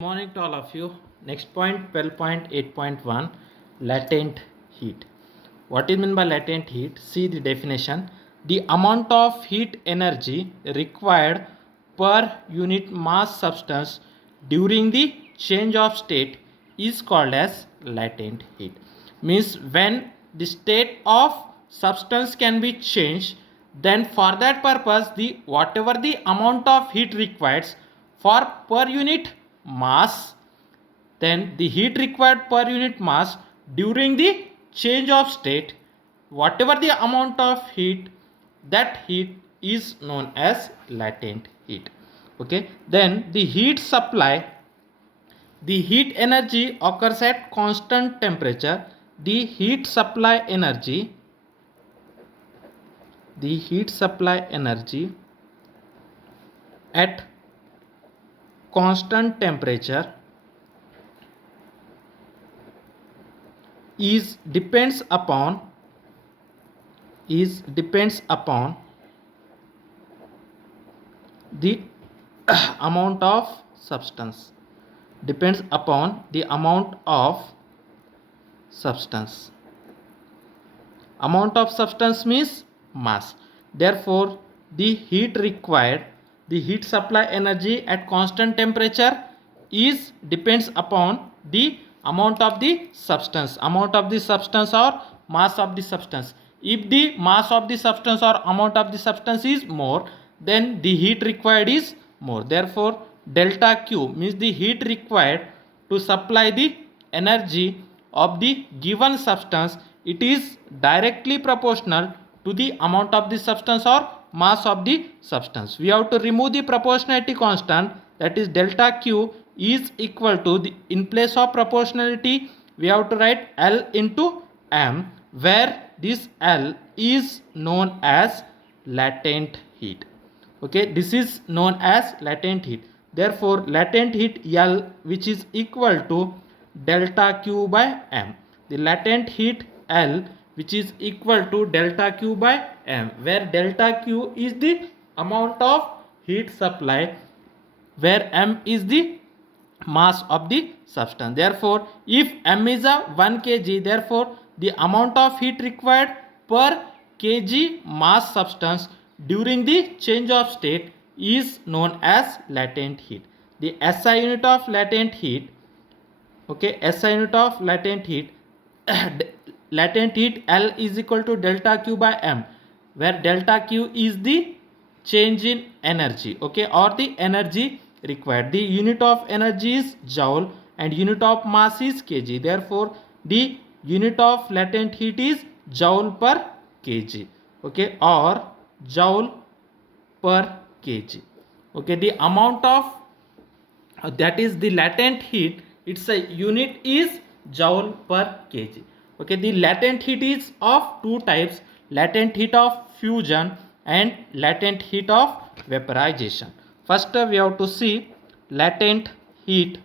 Morning to all of you. Next point 12.8.1 latent heat. What is meant by latent heat? See the definition. The amount of heat energy required per unit mass substance during the change of state is called as latent heat. Means when the state of substance can be changed, then for that purpose the whatever the amount of heat required for per unit mass, then the heat required per unit mass during the change of state, whatever the amount of heat, that heat is known as latent heat. Okay, then the heat supply, the heat energy occurs at constant temperature. The heat supply energy, the heat supply energy at constant temperature depends upon the amount of substance, depends upon the amount of substance. Amount of substance means mass. Therefore the heat required, the heat supply energy at constant temperature is depends upon the amount of the substance, or mass of the substance. If the mass of the substance or amount of the substance is more, then the heat required is more. Therefore delta Q means the heat required to supply the energy of the given substance. It is directly proportional to the amount of the substance or mass of the substance. We have to remove the proportionality constant, that is delta Q is equal to the, in place of proportionality we have to write L into M, where this L is known as latent heat. Okay, this is known as latent heat. Therefore latent heat L, which is equal to delta Q by M. The latent heat L, which is equal to delta Q by M, where delta Q is the amount of heat supply, where M is the mass of the substance. Therefore if M is a 1 kg, therefore the amount of heat required per kg mass substance during the change of state is known as latent heat. The SI unit of latent heat, okay, SI unit of latent heat latent heat L is equal to delta Q by M, where delta Q is the change in energy, okay, or the energy required. The unit of energy is joule and unit of mass is kg. Therefore the unit of latent heat is joule per kg, okay, or joule per kg. Okay, the amount of that is the latent heat, its a unit is joule per kg. Okay, the latent heat is of two types: latent heat of fusion and latent heat of vaporization. First we have to see latent heat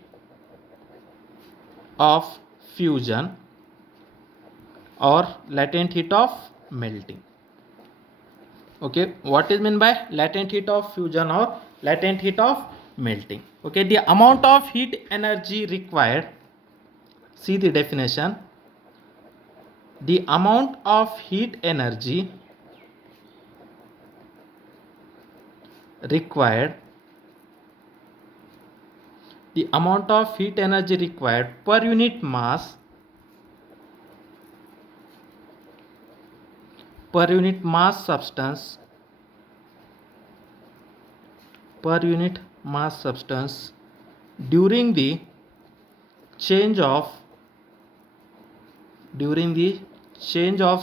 of fusion or latent heat of melting. Okay, what is meant by latent heat of fusion or latent heat of melting? Okay, the amount of heat energy required, see the definition. The amount of heat energy required, the amount of heat energy required per unit mass, per unit mass substance, per unit mass substance during the change of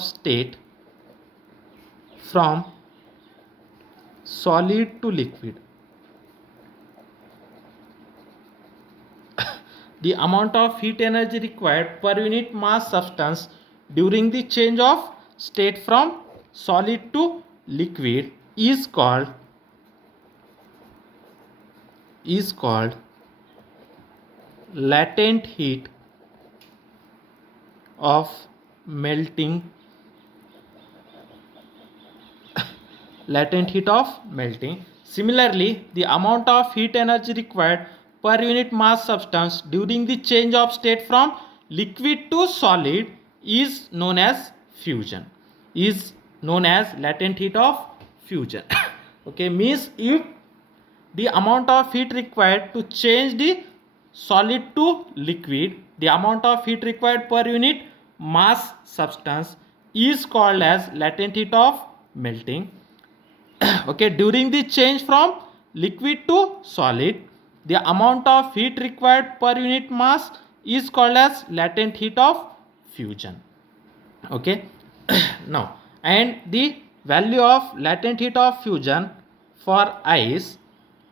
state from solid to liquid. The amount of heat energy required per unit mass substance during the change of state from solid to liquid is called latent heat of melting. Latent heat of melting. Similarly, the amount of heat energy required per unit mass substance during the change of state from liquid to solid is known as fusion, is known as latent heat of fusion. Okay, means if the amount of heat required to change the solid to liquid, the amount of heat required per unit mass substance is called as latent heat of melting. Okay, during the change from liquid to solid, the amount of heat required per unit mass is called as latent heat of fusion. Okay. Now, and the value of latent heat of fusion for ice,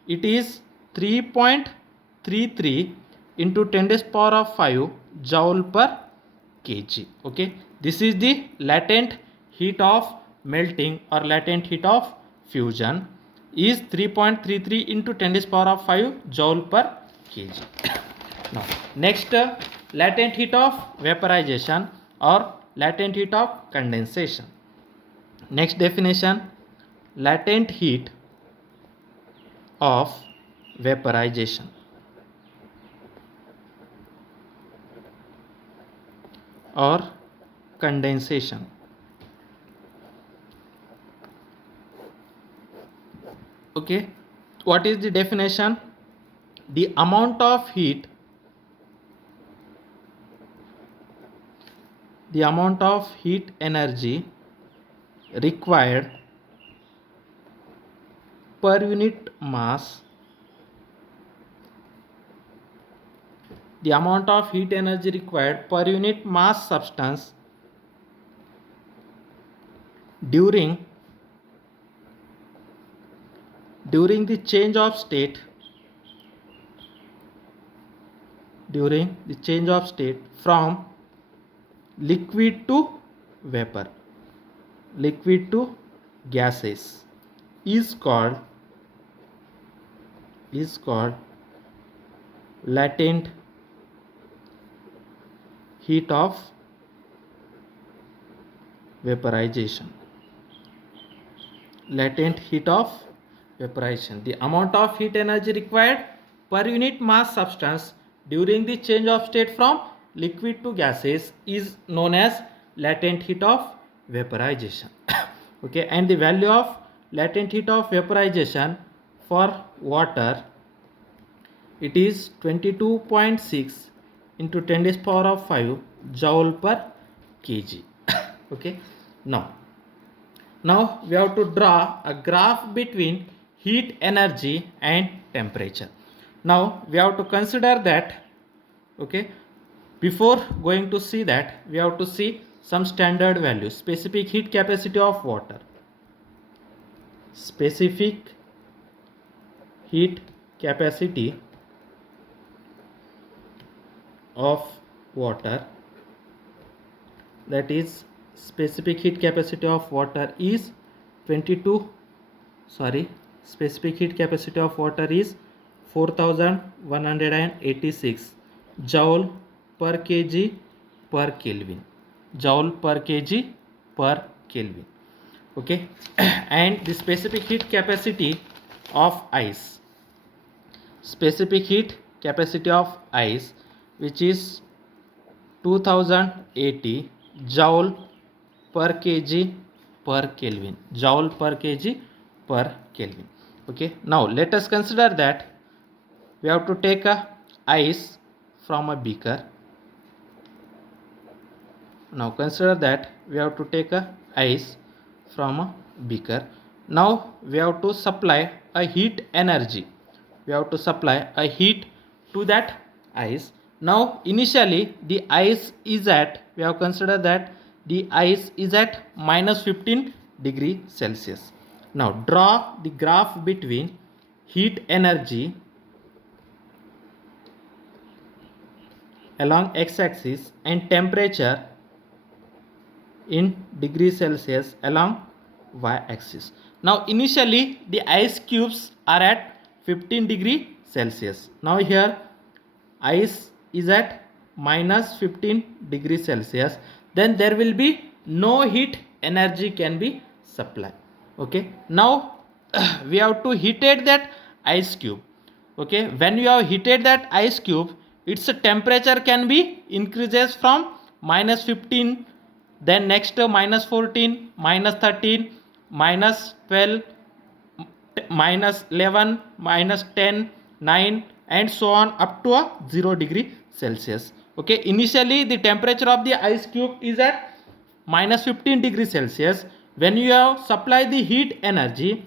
it is 3.33 into 10 to the power of 5 joule per kg. Okay, this is the latent heat of melting or latent heat of fusion is 3.33 into 10 to the power of 5 joule per kg. Now, next, latent heat of vaporization or latent heat of condensation. Next definition, latent heat of vaporization or condensation. Okay, what is the definition? The amount of heat, the amount of heat energy required per unit mass, the amount of heat energy required per unit mass substance during the change of state, during the change of state from liquid to vapor, liquid to gases is called latent heat of vaporization. Latent heat of vaporization, the amount of heat energy required per unit mass substance during the change of state from liquid to gases is known as latent heat of vaporization. Okay, and the value of latent heat of vaporization for water, it is 22.6 into 10 to the power of 5 joule per kg. Okay, now we have to draw a graph between heat energy and temperature. Now we have to consider that, okay, before going to see that, we have to see some standard values. Specific heat capacity of water, specific heat capacity of water, that is specific heat capacity of water is specific heat capacity of water is 4186 joule per kg per Kelvin, joule per kg per Kelvin. Okay, and the specific heat capacity of ice, specific heat capacity of ice, which is 2080 joule per kg per Kelvin, joule per kg per Kelvin. Okay, now let us consider that we have to take a ice from a beaker. Now consider that we have to take a ice from a beaker. Now we have to supply a heat energy, we have to supply a heat to that ice. Now initially the ice is at, we have considered that the ice is at minus 15 degree Celsius. Now draw the graph between heat energy along x-axis and temperature in degree Celsius along y-axis. Now initially the ice cubes are at 15 degree Celsius. Now here ice is at minus 15 degree Celsius. Then there will be no heat energy can be supplied. Okay, now we have to heated that ice cube. Okay, when you have heated that ice cube, its temperature can be increases from -15, then next -14, -13, -12, -11, -10, 9, and so on up to a 0 degree Celsius. Okay, initially the temperature of the ice cube is at -15 degrees Celsius. When you have supplied the heat energy,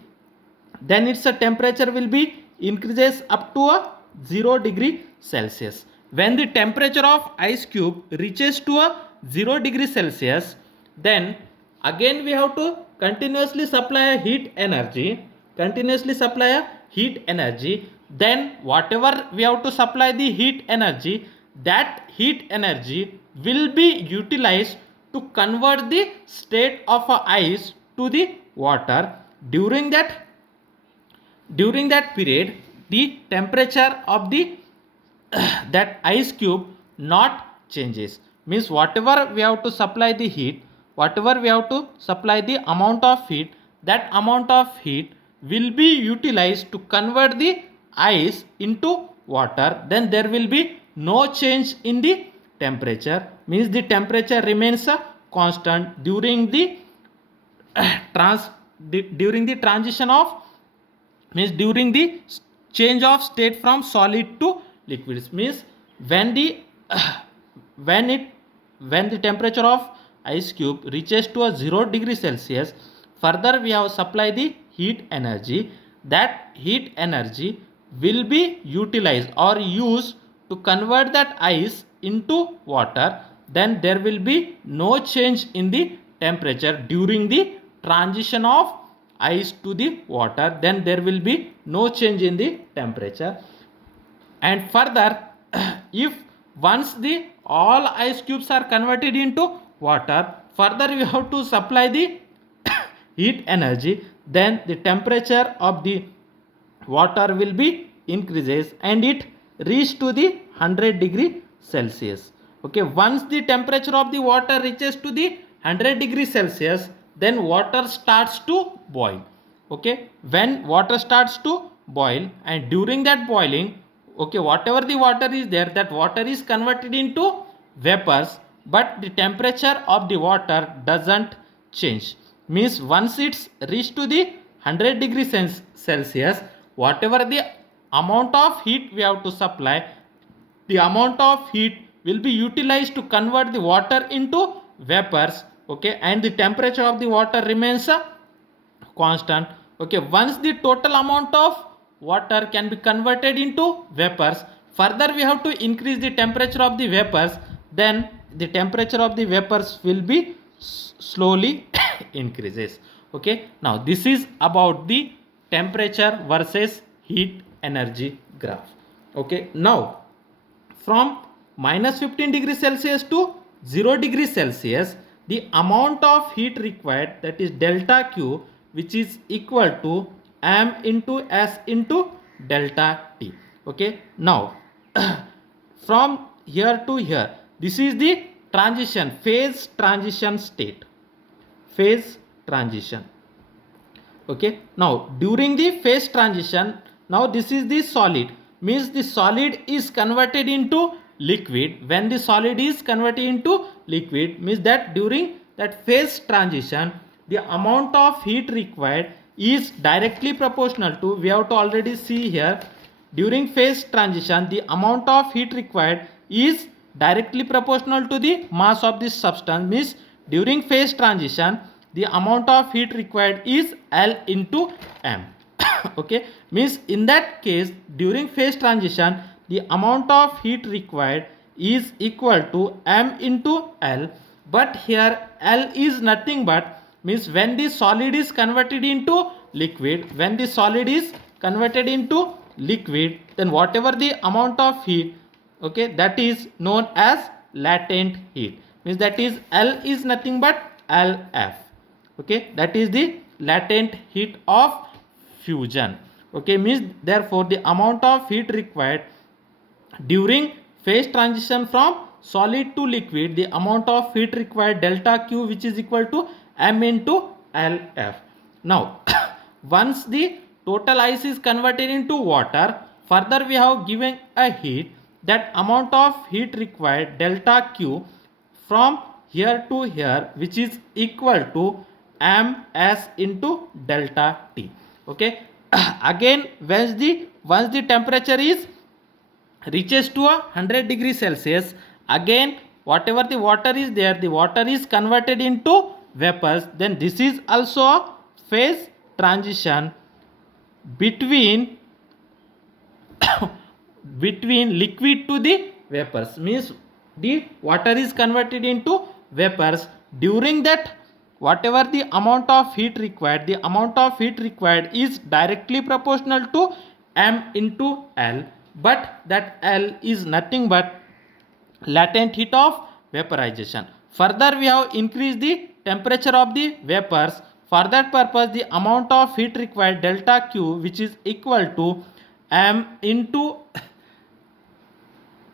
then its temperature will be increases up to a 0 degree Celsius. When the temperature of ice cube reaches to a 0 degree Celsius, then again we have to continuously supply a heat energy, then whatever we have to supply the heat energy, that heat energy will be utilized to convert the state of a ice to the water. During that period, the temperature of the that ice cube not changes. Means whatever we have to supply the heat, whatever we have to supply the amount of heat, that amount of heat will be utilized to convert the ice into water. Then there will be no change in the temperature. Means the temperature remains constant during the during the transition of, means during the change of state from solid to liquids. Means when the when the temperature of ice cube reaches to a 0 degree Celsius, further we have supplied the heat energy. That heat energy will be utilized or used to convert that ice into water. Then there will be no change in the temperature during the transition of ice to the water. Then there will be no change in the temperature. And further, if once the all ice cubes are converted into water, further we have to supply the heat energy. Then the temperature of the water will be increases and it reach to the 100 degree Celsius. Okay, once the temperature of the water reaches to the 100 degree Celsius, then water starts to boil. Okay, when water starts to boil, and during that boiling, okay, whatever the water is there, that water is converted into vapors, but the temperature of the water doesn't change. Means once it's reached to the 100 degree Celsius, whatever the amount of heat we have to supply, the amount of heat will be utilized to convert the water into vapors. Okay, and the temperature of the water remains constant. Okay, once the total amount of water can be converted into vapors, further we have to increase the temperature of the vapors. Then the temperature of the vapors will be slowly increases. Okay, now this is about the temperature versus heat energy graph. Okay, now from -15 degrees Celsius to 0 degrees Celsius, the amount of heat required, that is delta Q, which is equal to m into s into delta T. Okay, now from here to here, this is the transition, phase transition state, phase transition. Okay, now during the phase transition, now this is the solid, means the solid is converted into liquid. When the solid is converted into liquid, means that during that phase transition, the amount of heat required is directly proportional to, we have to already see here, during phase transition the amount of heat required is directly proportional to the mass of this substance. Means during phase transition the amount of heat required is L into M. Okay, means in that case during phase transition the amount of heat required is equal to M into L, but here L is nothing but, means when the solid is converted into liquid, when the solid is converted into liquid, then whatever the amount of heat, okay, that is known as latent heat. Means that is L is nothing but LF. Okay, that is the latent heat of fusion. Okay, means therefore the amount of heat required during phase transition from solid to liquid, the amount of heat required delta Q, which is equal to M into LF. Now once the total ice is converted into water, Further, we have given a heat, that amount of heat required delta Q from here to here, which is equal to ms into delta T. Okay. Again, once the temperature is reaches to 100 degrees Celsius, again whatever the water is there, the water is converted into vapors. Then this is also a phase transition between between liquid to the vapors, means the water is converted into vapors. During that, whatever the amount of heat required, the amount of heat required is directly proportional to m into L, but that L is nothing but latent heat of vaporization. Further, we have increased the temperature of the vapors. For that purpose, the amount of heat required delta Q, which is equal to m into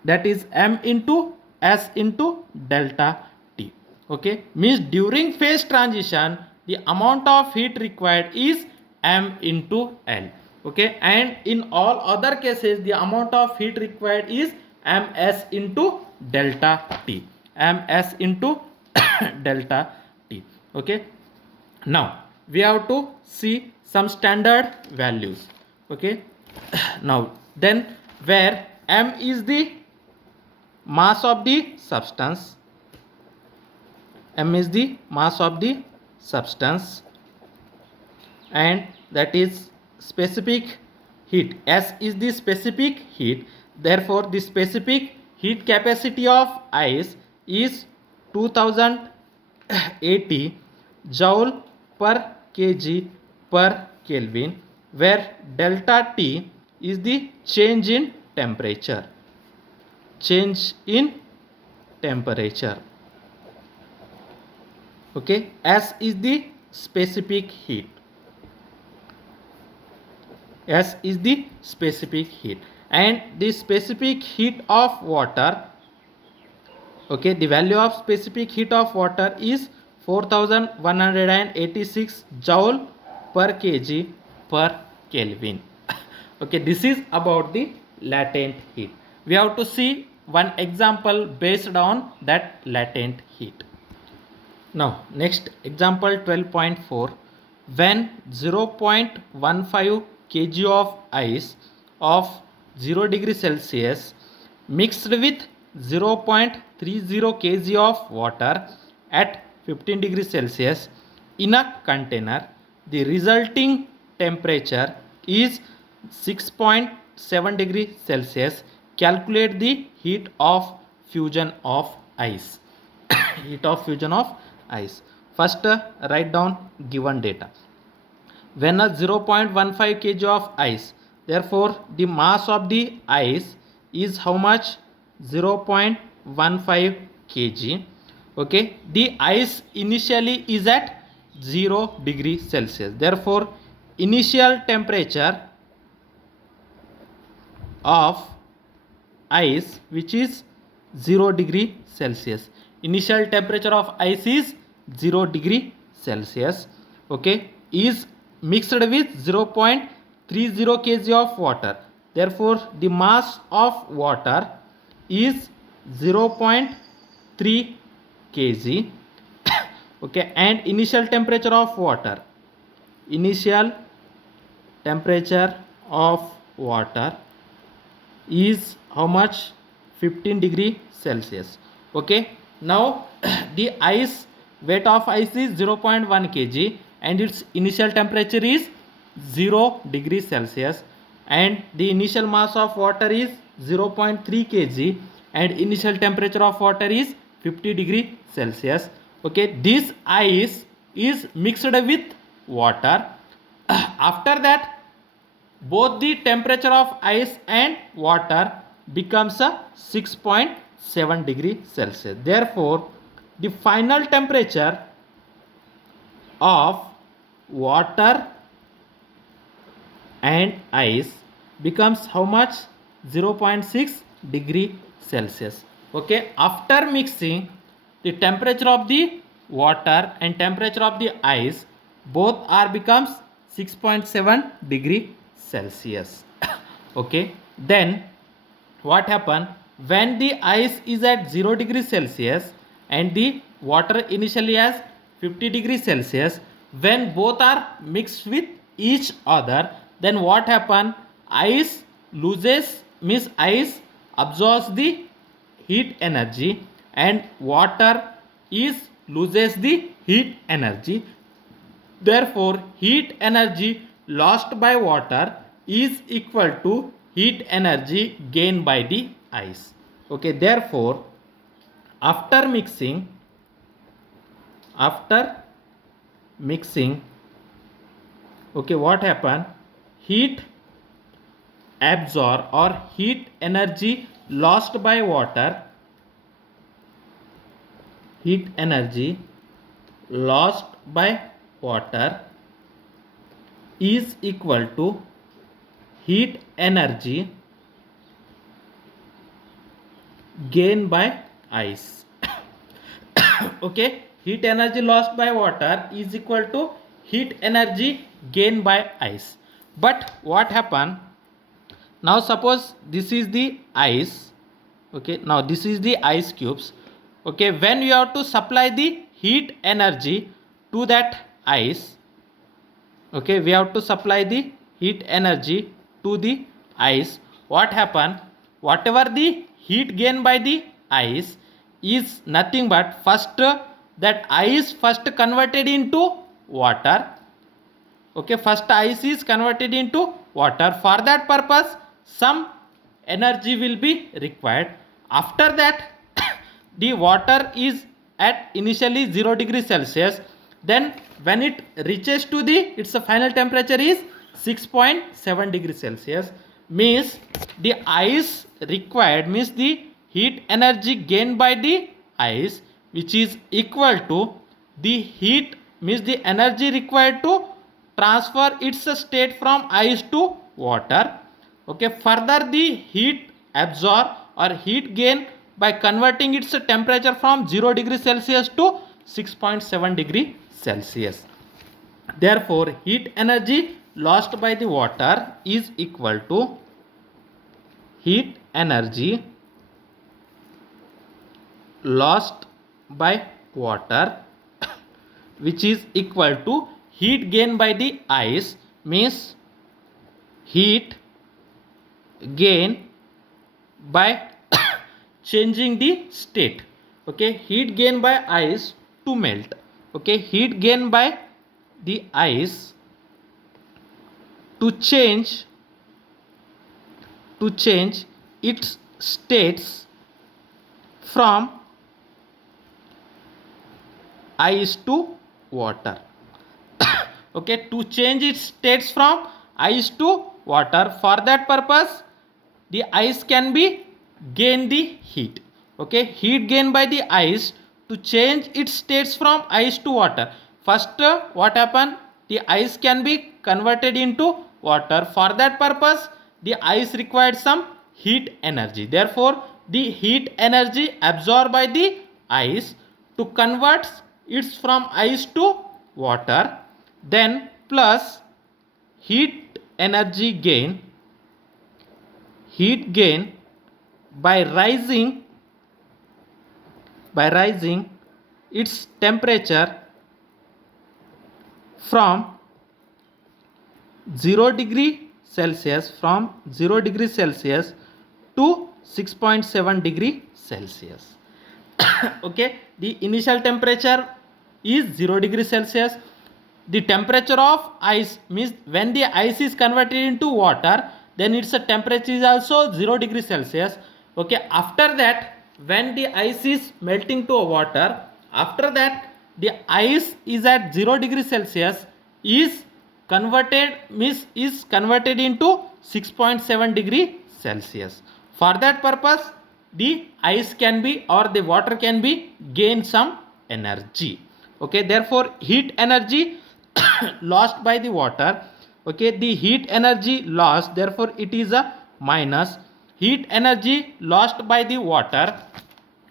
that is m into s into delta T. Okay, means during phase transition, the amount of heat required is m into L. Okay, and in all other cases, the amount of heat required is ms into delta T. ms into delta T. Okay, now we have to see some standard values. Okay, now then, where m is the mass of the substance, m is the mass of the substance, and that is specific heat, s is the specific heat. Therefore, the specific heat capacity of ice is 2080 joule per kg per Kelvin, where delta T is the change in temperature. Change in temperature. Okay, S is the specific heat. S is the specific heat, and the specific heat of water. Okay, the value of specific heat of water is 4186 joule per kg per Kelvin. Okay, this is about the latent heat. We have to see one example based on that latent heat. Now, next example 12.4. When 0.15 kg of ice of 0 degree Celsius mixed with 0.30 kg of water at 15 degrees Celsius in a container, the resulting temperature is 6.7 degrees Celsius. Calculate the heat of fusion of ice. Heat of fusion of ice. First, write down given data. When a 0.15 kg of ice, therefore the mass of the ice is how much? 0.15 kg. Okay, the ice initially is at 0 degree Celsius. Therefore, initial temperature of ice, which is 0 degree Celsius. Initial temperature of ice is 0 degree Celsius. Okay, is mixed with 0.30 kg of water. Therefore, the mass of water is 0.3 kg. Okay, and initial temperature of water. Initial temperature of water is how much? 15 degree Celsius. Okay, now the ice weight of ice is 0.1 kg and its initial temperature is 0 degree Celsius, and the initial mass of water is 0.3 kg and initial temperature of water is 50 degree Celsius. Okay, this ice is mixed with water. After that, both the temperature of ice and water becomes a 6.7 degree Celsius. Therefore, the final temperature of water and ice becomes how much? 0.6 degree Celsius. Okay, after mixing, the temperature of the water and temperature of the ice both are becomes 6.7 degree Celsius. Okay, Then what happen when the ice is at 0 degrees Celsius and the water initially as 50 degrees Celsius, when both are mixed with each other, then what happen, ice loses, means ice absorbs the heat energy and water is loses the heat energy. Therefore, heat energy lost by water is equal to heat energy gained by the ice. Okay, therefore, after mixing, okay, what happen? Heat absorbed or heat energy lost by water, heat energy lost by water is equal to heat energy gained by ice. Okay, heat energy lost by water is equal to heat energy gained by ice. But what happen, now suppose this is the ice, okay, now this is the ice cubes, okay, when you have to supply the heat energy to that ice, okay, we have to supply the heat energy to the ice, what happen, whatever the heat gained by the ice is nothing but first that ice first converted into water, okay, first ice is converted into water, for that purpose some energy will be required. After that the water is at initially 0 degrees Celsius, then when it reaches to the its final temperature is 6.7 degrees Celsius, means the ice required, means the heat energy gained by the ice, which is equal to the heat, means the energy required to transfer its state from ice to water. Okay, further the heat absorbed or heat gain by converting its temperature from 0 degree Celsius to 6.7 degree Celsius. Therefore, heat energy lost by the water is equal to heat energy lost by water, which is equal to heat gain by the ice, means heat gain by changing the state. Okay, heat gain by ice to melt. Okay, heat gain by the ice to change its states from ice to water. Okay, to change its states from ice to water, for that purpose the ice can be gain the heat. Okay, heat gained by the ice to change its states from ice to water. First what happen, the ice can be converted into water, for that purpose the ice required some heat energy. Therefore, the heat energy absorbed by the ice to convert it from ice to water, then plus heat energy gain, heat gain by rising its temperature from 0 degree Celsius to 6.7 degree Celsius. Okay, the initial temperature is 0 degree Celsius. The temperature of ice, means when the ice is converted into water, then its temperature is also 0 degree Celsius. Okay, after that when the ice is melting to water, after that the ice is at 0 degree Celsius is converted into 6.7 degree Celsius. For that purpose the ice can be or the water can be gain some energy. Okay, therefore heat energy lost by the water, okay, the heat energy lost, therefore it is a minus heat energy lost by the water.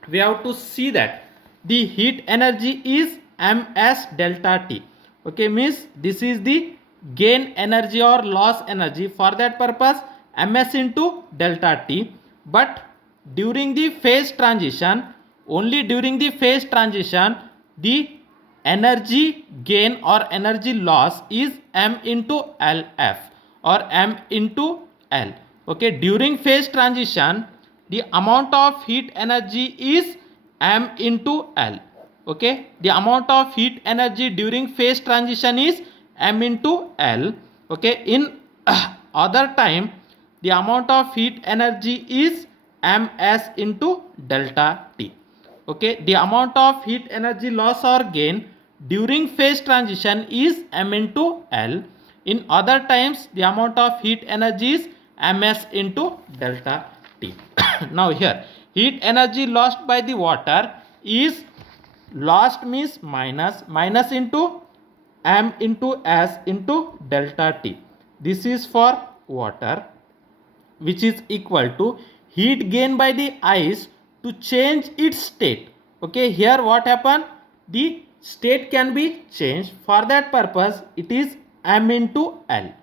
We have to see that the heat energy is ms delta T. Okay, means this is the gain energy or loss energy. For that purpose ms into delta T, but during the phase transition, only during the phase transition, the energy gain or energy loss is m into Lf or m into L. Okay, during phase transition, the amount of heat energy is m into L. Okay, the amount of heat energy during phase transition is m into L. Okay, in other time, the amount of heat energy is ms into delta T. Okay, the amount of heat energy loss or gain during phase transition is m into L. In other times, the amount of heat energy is ms into delta T. Now here, heat energy lost by the water is, lost means minus into m into s into delta T. This is for water, which is equal to heat gain by the ice to change its state. Okay, here what happened? The state can be changed. For that purpose, it is m into L.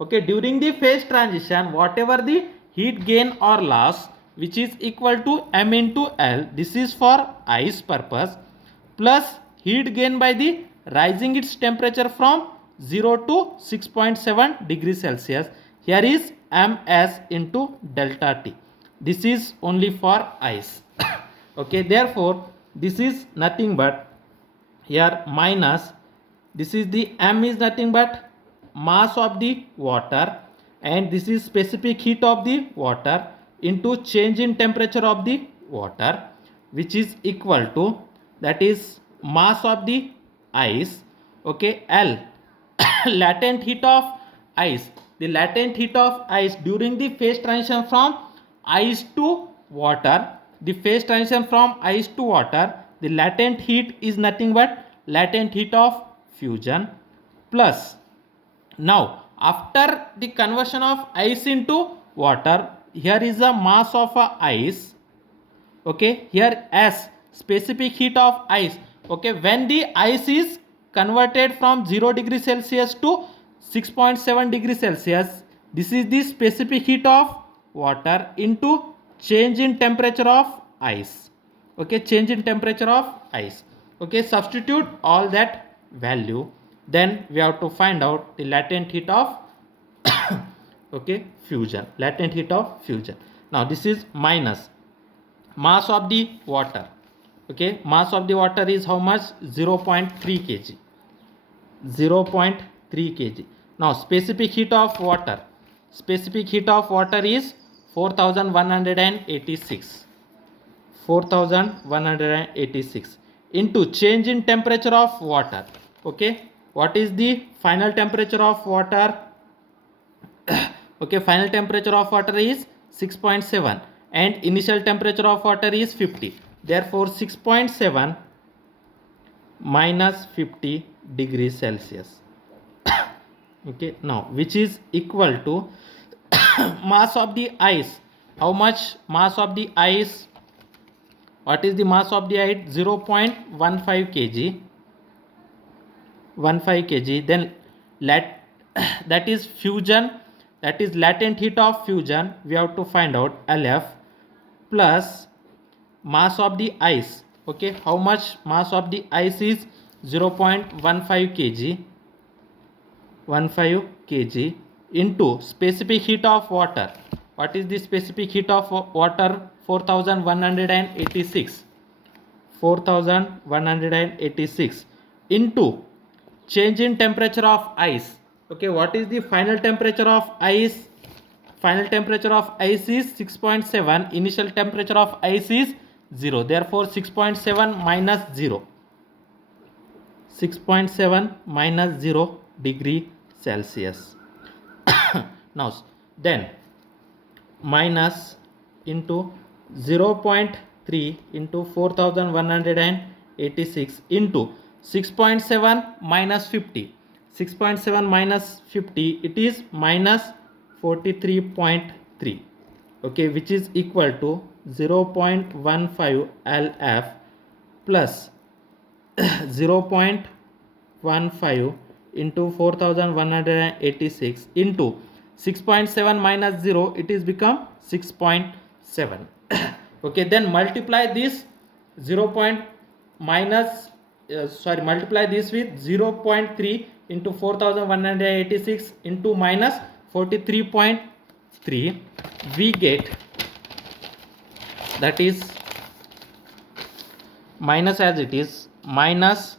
Okay, during the phase transition, whatever the heat gain or loss, which is equal to m into L, this is for ice purpose, plus heat gain by the rising its temperature from 0 to 6.7 degrees Celsius. Here is ms into delta T. This is only for ice. Okay, therefore this is nothing but here minus, this is the m is nothing but mass of the water, and this is specific heat of the water into change in temperature of the water, which is equal to, that is mass of the ice. Okay, L latent heat of ice. The latent heat of ice during the phase transition from ice to water, the phase transition from ice to water, the latent heat is nothing but latent heat of fusion, plus now after the conversion of ice into water, here is the mass of ice. Okay, here S specific heat of ice. Okay, when the ice is converted from 0 degree Celsius to 6.7 degree Celsius, this is the specific heat of water into change in temperature of ice. Okay, change in temperature of ice. Okay, substitute all that value, then we have to find out the latent heat of okay, fusion, latent heat of fusion. Now this is minus mass of the water. Okay, mass of the water is how much? 0.3 kg. 0.3 kg. Now specific heat of water, specific heat of water is 4186. 4186 into change in temperature of water. Okay, what is the final temperature of water? Okay, final temperature of water is 6.7 and initial temperature of water is 50. Therefore 6.7 minus 50 degrees Celsius. Okay, now which is equal to mass of the ice. How much mass of the ice? What is the mass of the ice? 0.15 kg. 15 kg. Then that is fusion, that is latent heat of fusion. We have to find out Lf plus mass of the ice. Okay, how much mass of the ice is? 0.15 kg. 15 kg into specific heat of water. What is the specific heat of water? 4186. 4186 into change in temperature of ice. Okay, what is the final temperature of ice? Final temperature of ice is 6.7. Initial temperature of ice is 0. Therefore 6.7 minus 0. 6.7 minus 0 degree Celsius. Now then minus into 0.3 into 4186 into 6.7 minus 50. 6.7 minus 50, it is minus 43.3. Okay, which is equal to 0.15 Lf plus 0.15 into 4186 into 6.7 minus 0, it is become 6.7. Okay, then multiply this 0. Multiply this with 0.3 into 4186 into minus 43.3, we get, that is minus as it is, minus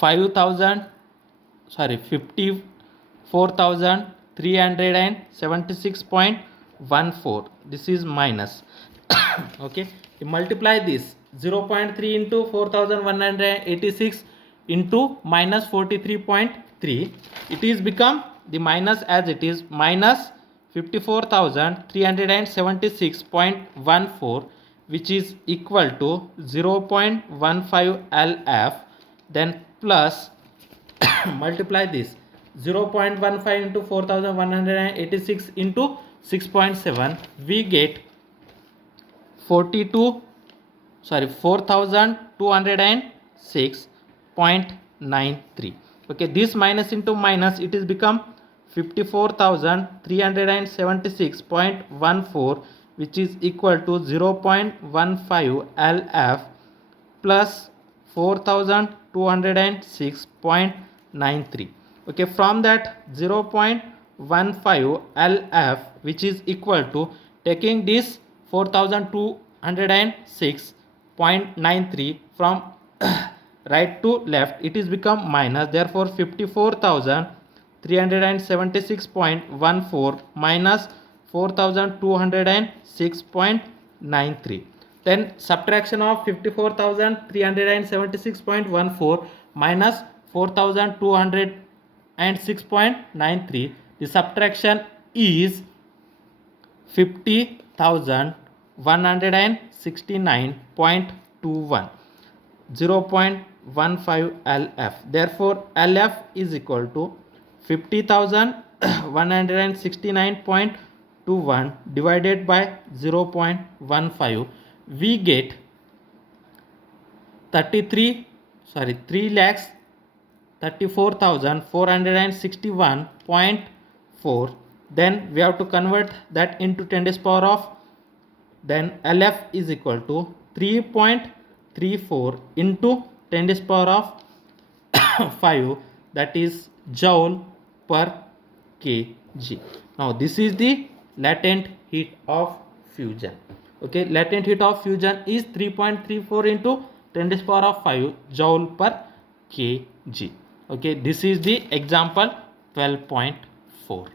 54,376.14. This is minus. Okay, you multiply this 0.3 into 4186 into minus 43.3, it is become the minus as it is, minus 54,376.14, which is equal to 0.15 LF. Then plus multiply this 0.15 into 4186 into 6.7, we get 4206.93. Okay, this minus into minus, it is become 54,376.14, which is equal to 0.15 LF plus 4206.93. Okay, from that 0.15 LF, which is equal to, taking this 4206.93 from right to left, it is become minus. Therefore 54,376.14 minus 4206.93. Then subtraction of 54,376.14 minus 4206.93, the subtraction is 50,169.21, 0.15 LF. Therefore LF is equal to 50,169.21 divided by 0.15, we get 3,34,461.4. Then we have to convert that into 10 to the power of, then LF is equal to 3.34 into 10 to the power of 5, that is joule per kg. Now this is the latent heat of fusion. Okay, latent heat of fusion is 3.34 into 10 to the power of 5 joule per kg. Okay, this is the example 12.4.